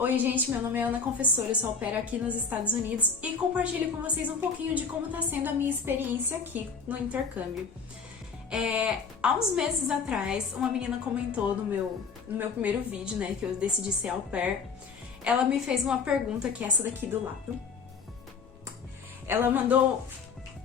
Oi gente, meu nome é Ana Confessora, eu sou au pair aqui nos Estados Unidos e compartilho com vocês um pouquinho de como está sendo a minha experiência aqui no intercâmbio. Há uns meses atrás, uma menina comentou no meu primeiro vídeo, né, que eu decidi ser au pair. Ela me fez uma pergunta, que é essa daqui do lado. Ela mandou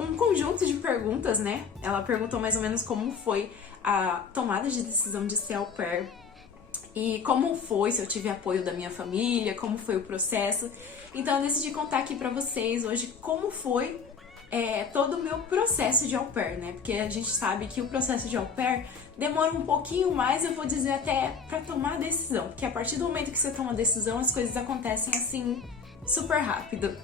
um conjunto de perguntas, né? Ela perguntou mais ou menos como foi a tomada de decisão de ser au pair. E como foi, se eu tive apoio da minha família, como foi o processo. Então eu decidi contar aqui pra vocês hoje como foi todo o meu processo de au pair, né? Porque a gente sabe que o processo de au pair demora um pouquinho mais, eu vou dizer até pra tomar a decisão. Porque a partir do momento que você toma a decisão, as coisas acontecem assim, super rápido.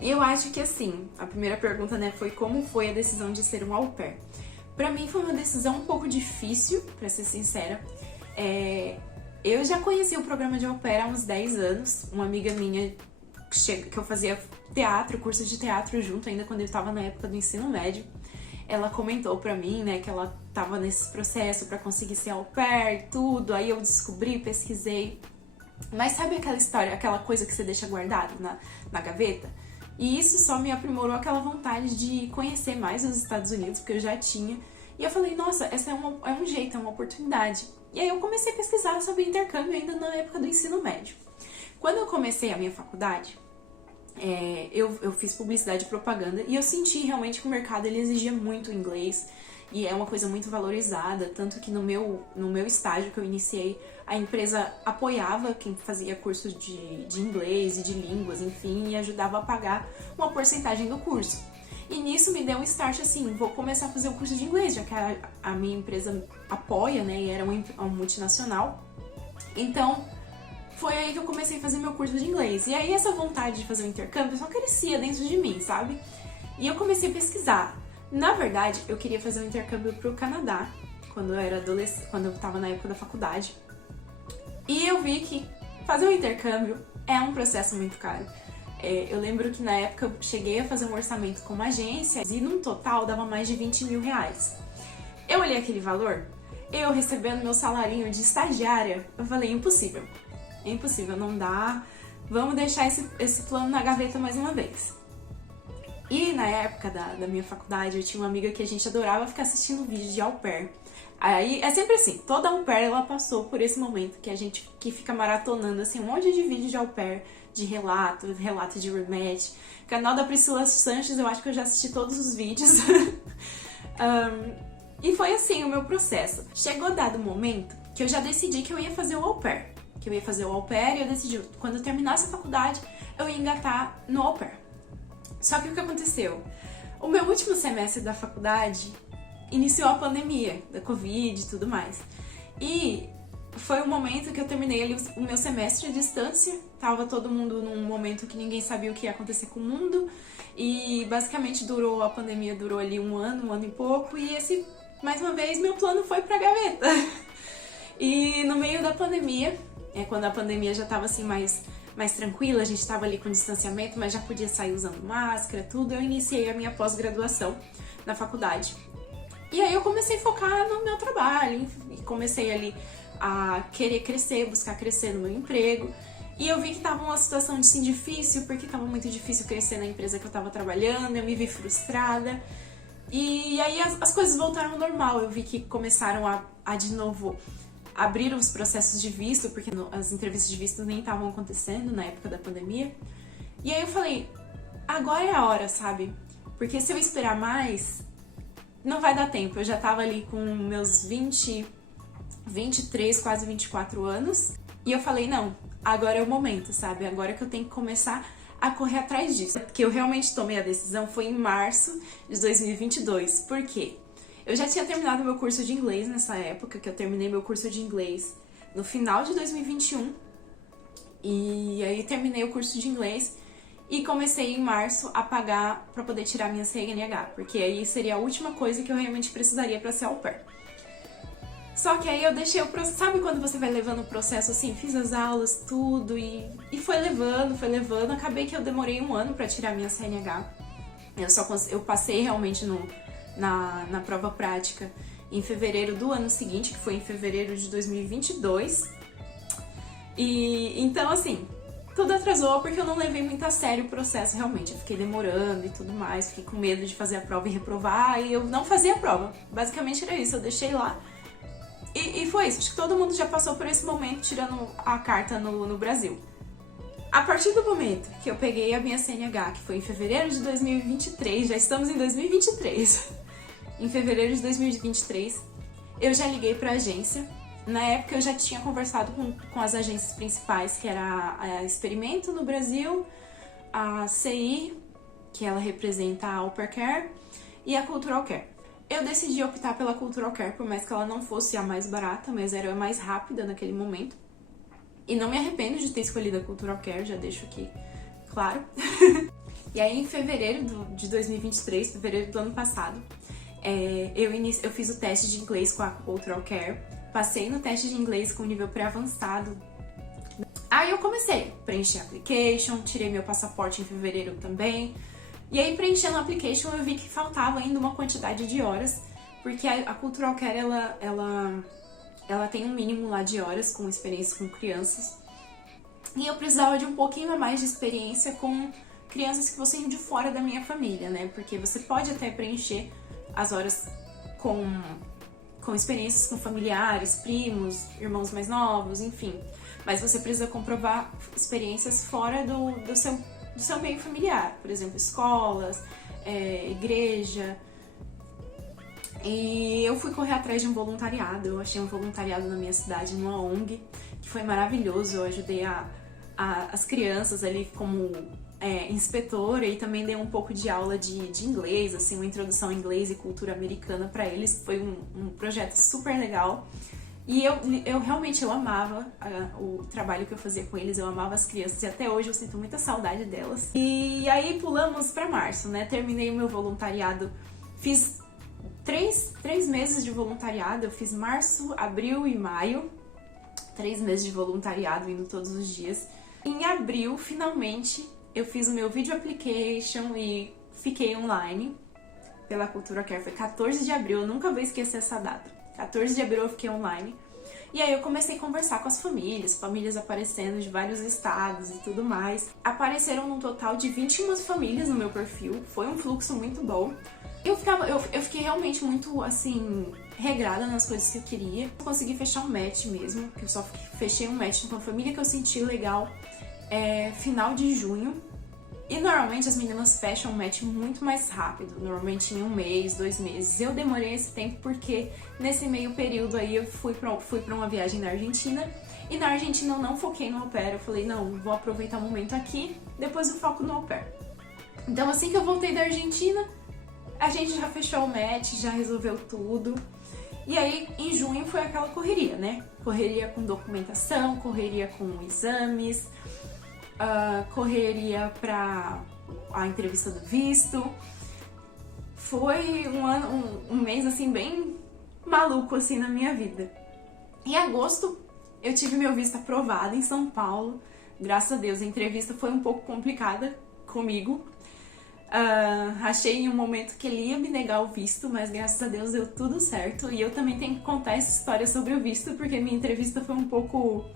E eu acho que assim, a primeira pergunta, né, foi como foi a decisão de ser um au pair. Pra mim foi uma decisão um pouco difícil, pra ser sincera. Eu já conheci o programa de au pair há uns 10 anos. Uma amiga minha, que eu fazia teatro, curso de teatro junto, ainda quando eu estava na época do ensino médio, ela comentou pra mim, né, que ela tava nesse processo pra conseguir ser au pair e tudo. Aí eu descobri, pesquisei. Mas sabe aquela história, aquela coisa que você deixa guardado na gaveta? E isso só me aprimorou aquela vontade de conhecer mais os Estados Unidos, porque eu já tinha. E eu falei, nossa, essa é um jeito, é uma oportunidade. E aí eu comecei a pesquisar sobre intercâmbio ainda na época do ensino médio. Quando eu comecei a minha faculdade, eu fiz publicidade e propaganda e eu senti realmente que o mercado ele exigia muito inglês. E é uma coisa muito valorizada, tanto que no meu estágio que eu iniciei, a empresa apoiava quem fazia curso de inglês e de línguas, enfim, e ajudava a pagar uma porcentagem do curso. E nisso me deu um start assim, vou começar a fazer o curso de inglês, já que a minha empresa apoia, né, e era uma multinacional. Então, foi aí que eu comecei a fazer meu curso de inglês. E aí essa vontade de fazer o intercâmbio só crescia dentro de mim, sabe? E eu comecei a pesquisar. Na verdade, eu queria fazer um intercâmbio pro Canadá, quando eu era adolescente, quando eu tava na época da faculdade. E eu vi que fazer um intercâmbio é um processo muito caro. Eu lembro que na época eu cheguei a fazer um orçamento com uma agência e no total dava mais de 20 mil reais. Eu olhei aquele valor, eu recebendo meu salarinho de estagiária, eu falei, impossível, não dá, vamos deixar esse plano na gaveta mais uma vez. E na época da minha faculdade, eu tinha uma amiga que a gente adorava ficar assistindo vídeos de au pair. Aí é sempre assim, toda au pair ela passou por esse momento que fica maratonando assim, um monte de vídeo de au pair, de relato de rematch. Canal da Priscila Sanches, eu acho que eu já assisti todos os vídeos. E foi assim o meu processo. Chegou dado momento que eu já decidi que eu ia fazer o au pair. Que eu ia fazer o au pair e eu decidi, quando eu terminasse a faculdade, eu ia engatar no au pair. Só que o que aconteceu? O meu último semestre da faculdade iniciou a pandemia da Covid e tudo mais. E foi um momento que eu terminei ali o meu semestre à distância. Tava todo mundo num momento que ninguém sabia o que ia acontecer com o mundo. E basicamente a pandemia durou ali um ano e pouco. E mais uma vez, meu plano foi pra gaveta. E no meio da pandemia, quando a pandemia já tava assim mais tranquila, a gente estava ali com distanciamento, mas já podia sair usando máscara, tudo, eu iniciei a minha pós-graduação na faculdade. E aí eu comecei a focar no meu trabalho, e comecei ali a querer crescer, buscar crescer no meu emprego. E eu vi que estava uma situação assim, difícil, porque estava muito difícil crescer na empresa que eu estava trabalhando, eu me vi frustrada. E aí as coisas voltaram ao normal, eu vi que começaram a de novo abrir os processos de visto, porque as entrevistas de visto nem estavam acontecendo na época da pandemia. E aí eu falei, agora é a hora, sabe? Porque se eu esperar mais, não vai dar tempo. Eu já tava ali com meus 23, quase 24 anos. E eu falei, não, agora é o momento, sabe? Agora que eu tenho que começar a correr atrás disso. Porque eu realmente tomei a decisão foi em março de 2022. Por quê? Eu já tinha terminado meu curso de inglês nessa época, que eu terminei meu curso de inglês no final de 2021. E aí terminei o curso de inglês e comecei em março a pagar pra poder tirar minha CNH, porque aí seria a última coisa que eu realmente precisaria pra ser au pair. Só que aí eu deixei o processo, sabe quando você vai levando o processo assim, fiz as aulas, tudo, e foi levando, acabei que eu demorei um ano pra tirar minha CNH. Eu passei realmente na prova prática em fevereiro do ano seguinte, que foi em fevereiro de 2022. E então, assim, tudo atrasou porque eu não levei muito a sério o processo, realmente. Eu fiquei demorando e tudo mais, fiquei com medo de fazer a prova e reprovar, e eu não fazia a prova. Basicamente era isso, eu deixei lá. E foi isso, acho que todo mundo já passou por esse momento tirando a carta no Brasil. A partir do momento que eu peguei a minha CNH, que foi em fevereiro de 2023, já estamos em 2023, em fevereiro de 2023, eu já liguei pra agência. Na época eu já tinha conversado com as agências principais, que era a Experimento no Brasil, a CI, que ela representa a Au Pair Care, e a Cultural Care. Eu decidi optar pela Cultural Care, por mais que ela não fosse a mais barata, mas era a mais rápida naquele momento. E não me arrependo de ter escolhido a Cultural Care, já deixo aqui claro. E aí em fevereiro de 2023, fevereiro do ano passado, eu fiz o teste de inglês com a Cultural Care. Passei no teste de inglês com nível pré-avançado. Aí eu comecei a preencher a application, tirei meu passaporte em fevereiro também. E aí, preenchendo o application, eu vi que faltava ainda uma quantidade de horas, porque a Cultural Care, ela tem um mínimo lá de horas com experiência com crianças. E eu precisava de um pouquinho a mais de experiência com crianças que fossem de fora da minha família, né? Porque você pode até preencher as horas com experiências com familiares, primos, irmãos mais novos, enfim. Mas você precisa comprovar experiências fora do seu meio familiar, por exemplo, escolas, igreja. E eu fui correr atrás de um voluntariado, eu achei um voluntariado na minha cidade, numa ONG, que foi maravilhoso. Eu ajudei as crianças ali como inspetora e também dei um pouco de aula de inglês, assim, uma introdução ao inglês e cultura americana para eles. Foi um projeto super legal. E eu realmente amava o trabalho que eu fazia com eles, eu amava as crianças e até hoje eu sinto muita saudade delas. E aí pulamos para março, né? Terminei o meu voluntariado, fiz três meses de voluntariado, eu fiz março, abril e maio, 3 meses de voluntariado indo todos os dias. Em abril, finalmente, eu fiz o meu video application e fiquei online pela Cultural Care. Foi 14 de abril, eu nunca vou esquecer essa data. 14 de abril eu fiquei online. E aí eu comecei a conversar com as famílias aparecendo de vários estados e tudo mais. Apareceram num total de 21 famílias no meu perfil, foi um fluxo muito bom. Eu fiquei realmente muito, assim, regrada nas coisas que eu queria. Eu consegui fechar um match mesmo, que eu só fechei um match com uma família que eu senti legal final de junho. E normalmente as meninas fecham um match muito mais rápido, normalmente em 1 mês, 2 meses. Eu demorei esse tempo porque nesse meio período aí eu fui pra uma viagem na Argentina. E na Argentina eu não foquei no au pair, eu falei, não, vou aproveitar o momento aqui, depois eu foco no au pair. Então assim que eu voltei da Argentina, a gente já fechou o match, já resolveu tudo. E aí em junho foi aquela correria, né? Correria com documentação, correria com exames, correria pra a entrevista do visto. Foi um mês assim bem maluco assim na minha vida. Em agosto eu tive meu visto aprovado em São Paulo. Graças a Deus, a entrevista foi um pouco complicada comigo. Achei em um momento que ele ia me negar o visto, mas graças a Deus deu tudo certo. E eu também tenho que contar essa história sobre o visto, porque minha entrevista foi um pouco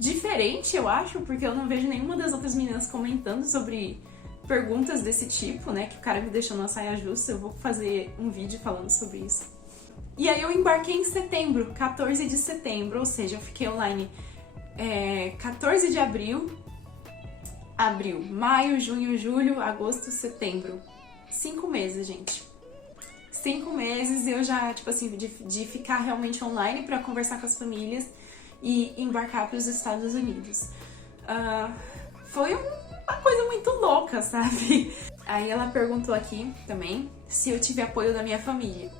diferente, eu acho, porque eu não vejo nenhuma das outras meninas comentando sobre perguntas desse tipo, né, que o cara me deixou na saia justa. Eu vou fazer um vídeo falando sobre isso. E aí eu embarquei em setembro, 14 de setembro, ou seja, eu fiquei online 14 de abril, maio, junho, julho, agosto, setembro. 5 meses, gente. 5 meses eu já, tipo assim, de ficar realmente online pra conversar com as famílias e embarcar para os Estados Unidos. Foi uma coisa muito louca, sabe? Aí ela perguntou aqui também se eu tive apoio da minha família.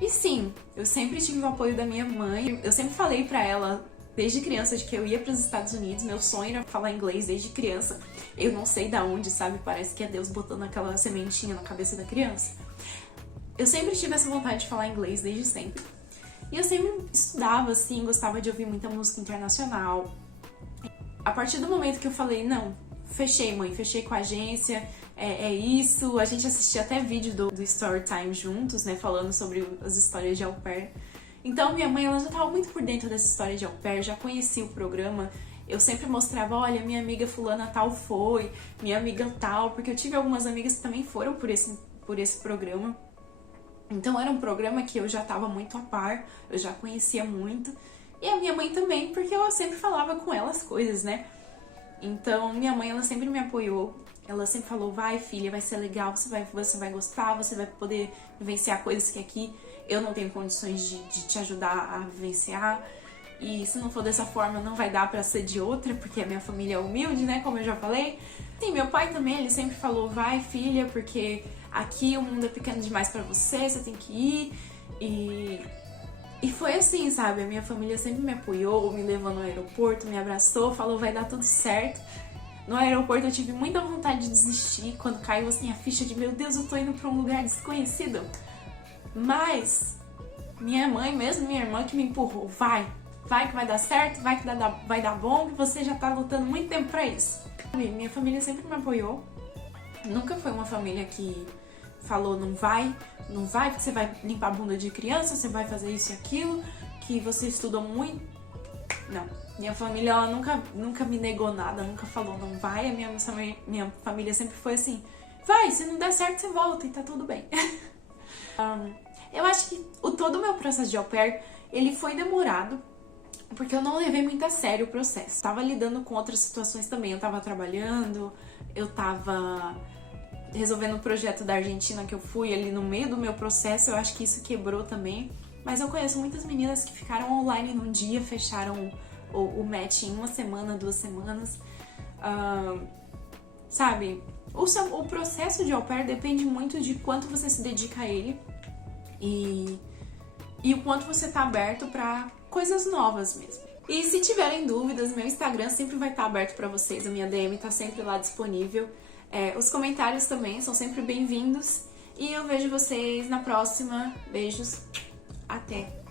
E sim, eu sempre tive o apoio da minha mãe. Eu sempre falei pra ela desde criança de que eu ia para os Estados Unidos. Meu sonho era falar inglês desde criança. Eu não sei da onde, sabe? Parece que é Deus botando aquela sementinha na cabeça da criança. Eu sempre tive essa vontade de falar inglês desde sempre. E eu sempre estudava, assim, gostava de ouvir muita música internacional. A partir do momento que eu falei, não, fechei, mãe, fechei com a agência, é isso. A gente assistia até vídeo do Storytime juntos, né, falando sobre as histórias de au pair. Então minha mãe, ela já estava muito por dentro dessa história de au pair, já conhecia o programa. Eu sempre mostrava, olha, minha amiga fulana tal foi, minha amiga tal, porque eu tive algumas amigas que também foram por esse programa. Então era um programa que eu já estava muito a par, eu já conhecia muito. E a minha mãe também, porque eu sempre falava com ela as coisas, né? Então minha mãe, ela sempre me apoiou. Ela sempre falou, vai filha, vai ser legal, você vai gostar, você vai poder vivenciar coisas que aqui eu não tenho condições de te ajudar a vivenciar. E se não for dessa forma, não vai dar pra ser de outra, porque a minha família é humilde, né, como eu já falei. Sim, meu pai também, ele sempre falou, vai filha, porque aqui o mundo é pequeno demais pra você, você tem que ir. E foi assim, sabe, a minha família sempre me apoiou, me levou no aeroporto, me abraçou, falou, vai dar tudo certo. No aeroporto eu tive muita vontade de desistir, quando caiu assim a ficha de, meu Deus, eu tô indo pra um lugar desconhecido. Mas minha mãe, mesmo minha irmã, que me empurrou, vai que vai dar certo, vai que vai dar bom, que você já tá lutando muito tempo pra isso. Minha família sempre me apoiou, nunca foi uma família que falou não vai porque você vai limpar a bunda de criança, você vai fazer isso e aquilo, que você estudou muito. Não, minha família, ela nunca me negou nada, nunca falou não vai, minha família sempre foi assim, vai, se não der certo você volta e tá tudo bem. Eu acho que todo o meu processo de au pair, ele foi demorado, porque eu não levei muito a sério o processo. Tava lidando com outras situações também. Eu tava trabalhando, eu tava resolvendo um projeto da Argentina que eu fui ali no meio do meu processo. Eu acho que isso quebrou também. Mas eu conheço muitas meninas que ficaram online num dia, fecharam o match em 1 semana, 2 semanas. Sabe? O processo de au pair depende muito de quanto você se dedica a ele e o quanto você tá aberto pra coisas novas mesmo. E se tiverem dúvidas, meu Instagram sempre vai estar aberto pra vocês, a minha DM tá sempre lá disponível. Os comentários também são sempre bem-vindos. E eu vejo vocês na próxima. Beijos, até!